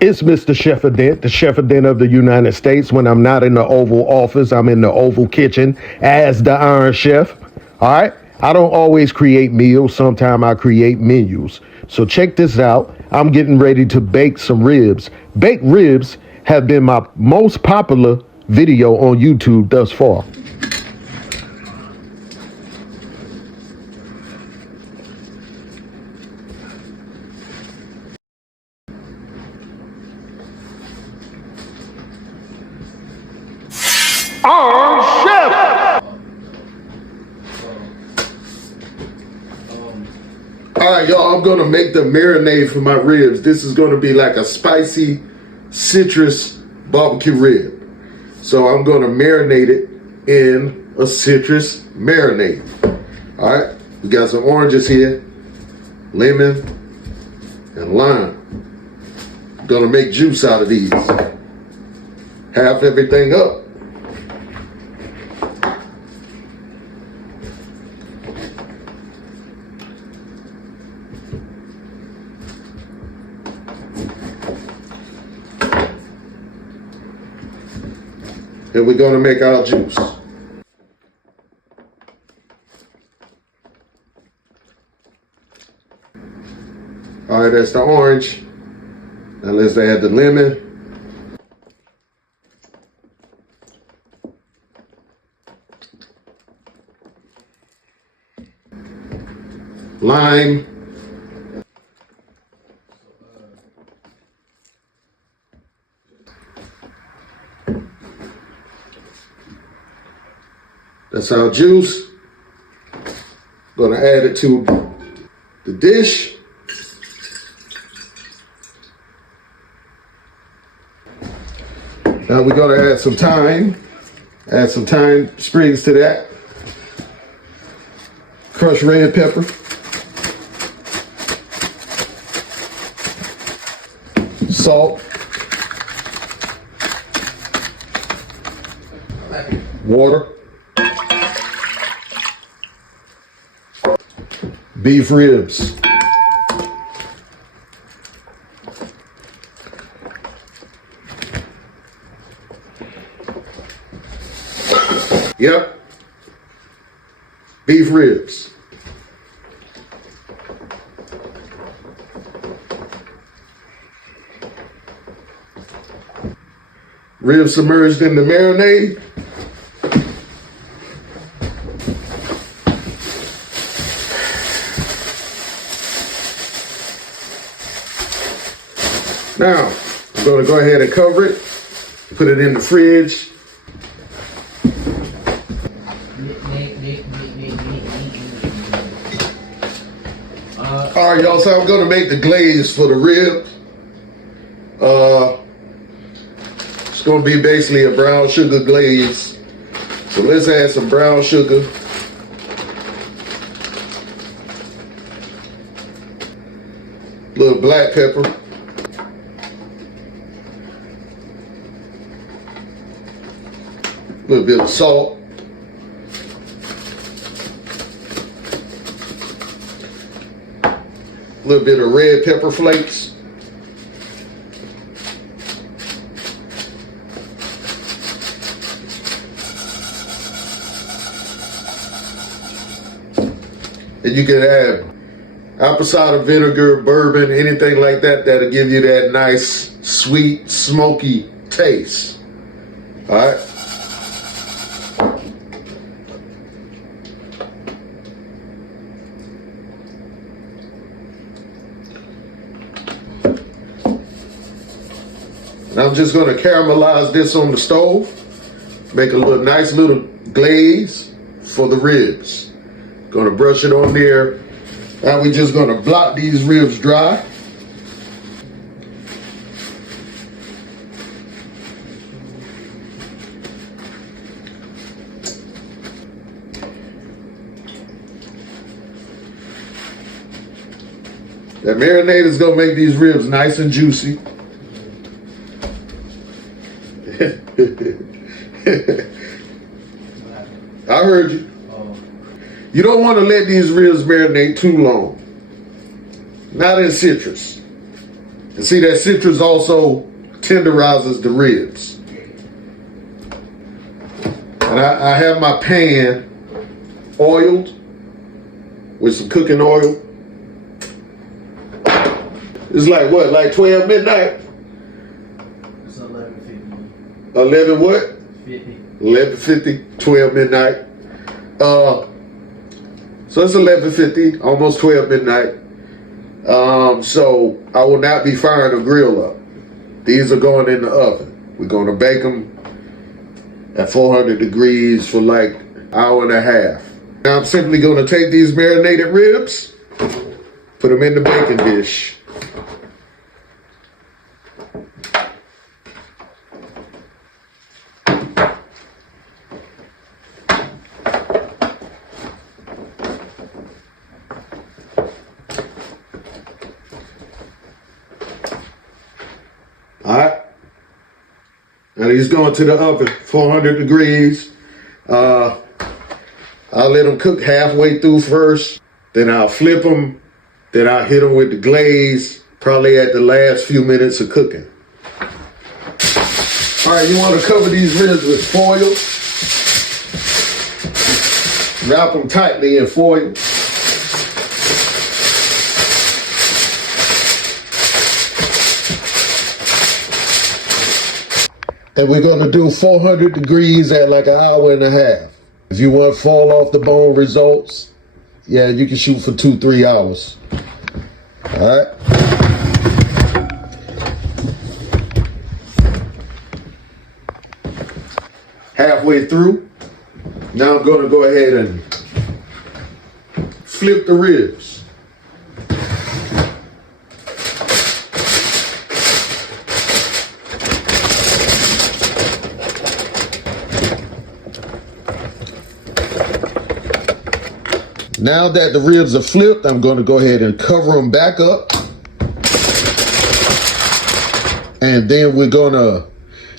It's Mr. Shefferdent, the Shefferdent of the United States. When I'm not in the Oval Office, I'm in the Oval Kitchen as the Iron Chef. All right? I don't always create meals. Sometimes I create menus. So check this out. I'm getting ready to bake some ribs. Baked ribs have been my most popular video on YouTube thus far. Iron Chef! All right, y'all, I'm gonna make the marinade for my ribs. This is gonna be like a spicy citrus barbecue rib. So I'm gonna marinate it in a citrus marinade. All right, we got some oranges here, lemon, and lime. Gonna make juice out of these. Half everything up. And we're gonna make our juice. All right, that's the orange. Now let's add the lemon. Lime. That's our juice. Gonna add it to the dish. Now we're gonna add some thyme. Add some thyme sprigs to that. Crushed red pepper. Salt. Water. Beef ribs. Yep. Beef ribs. Ribs submerged in the marinade. Now, I'm going to go ahead and cover it, put it in the fridge. All right, y'all, so I'm going to make the glaze for the ribs. It's going to be basically a brown sugar glaze. So let's add some brown sugar. A little black pepper. A little bit of salt. A little bit of red pepper flakes. And you can add apple cider vinegar, bourbon, anything like that that'll give you that nice, sweet, smoky taste. All right. I'm just going to caramelize this on the stove, make a little nice little glaze for the ribs. Going to brush it on there. Now we're just going to block these ribs dry. That marinade is going to make these ribs nice and juicy. I heard you. You don't want to let these ribs marinate too long. Not in citrus. And see, that citrus also tenderizes the ribs. And I have my pan oiled with some cooking oil. It's like what, like 12 midnight? It's 11:50. 11 what? 50. 11:50, 12 midnight. So it's 11:50, almost 12 midnight. So I will not be firing the grill up. These are going in the oven. We're going to bake them at 400 degrees for like an hour and a half. Now I'm simply going to take these marinated ribs, put them in the baking dish. All right. Now these going to the oven, 400 degrees. I'll let them cook halfway through first. Then I'll flip them. Then I'll hit them with the glaze, probably at the last few minutes of cooking. All right, you want to cover these ribs with foil. Wrap them tightly in foil. And we're going to do 400 degrees at like an hour and a half. If you want fall off the bone results, yeah, you can shoot for 2-3 hours. All right. Halfway through, now I'm going to go ahead and flip the ribs. Now that the ribs are flipped, I'm going to go ahead and cover them back up. And then we're going to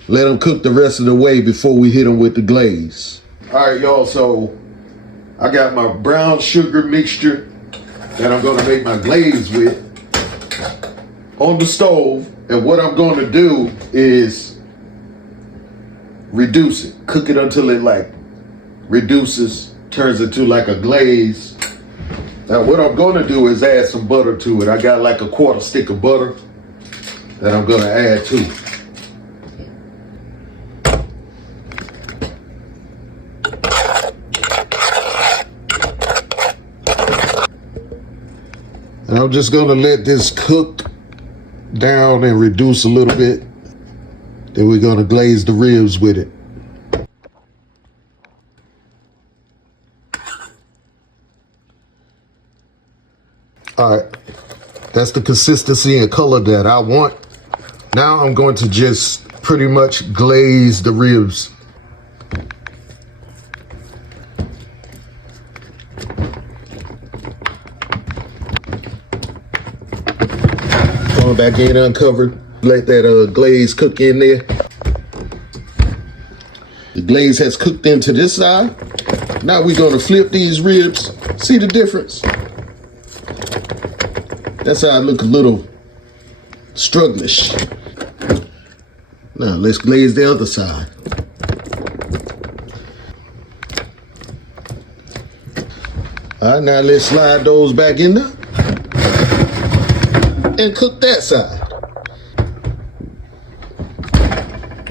let them cook the rest of the way before we hit them with the glaze. All right, y'all, so I got my brown sugar mixture that I'm going to make my glaze with on the stove. And what I'm going to do is reduce it. Cook it until it like reduces, turns into like a glaze. Now what I'm going to do is add some butter to it. I got like a 1/4 stick of butter that I'm going to add to it. And I'm just going to let this cook down and reduce a little bit. Then we're going to glaze the ribs with it. All right, that's the consistency and color that I want. Now I'm going to just pretty much glaze the ribs. Going back in uncovered, let that glaze cook in there. The glaze has cooked into this side. Now we're going to flip these ribs. See the difference? That's how I look a little strugglish. Now let's glaze the other side. All right, now let's slide those back in there and cook that side.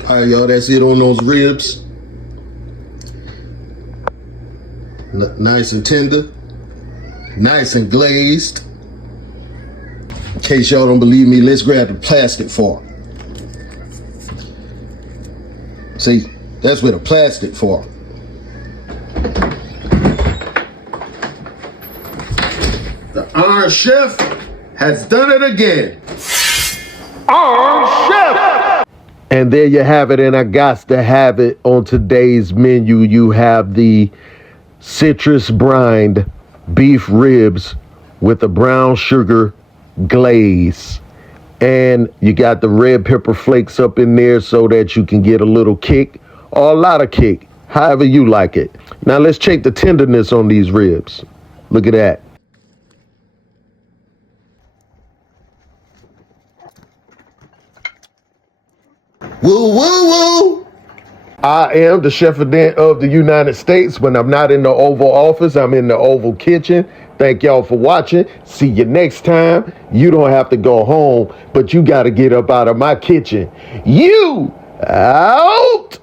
All right, y'all, that's it on those ribs. Nice and tender, nice and glazed. In case y'all don't believe me, let's grab the plastic fork. See, that's with a plastic fork. The Iron Chef has done it again. Iron Chef! And there you have it, and I got to have it on today's menu. You have the citrus brined beef ribs with a brown sugar glaze, and you got the red pepper flakes up in there so that you can get a little kick or a lot of kick, however you like it. Now let's check the tenderness on these ribs. Look at that. Woo, woo, woo. I am the chefadent of the United States. When I'm not in the Oval Office, I'm in the Oval Kitchen. Thank y'all for watching. See you next time. You don't have to go home, but you got to get up out of my kitchen. You out.